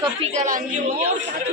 ಕಪಿಗಳನ್ನು ನೋಡಿ ಸಾಕಿ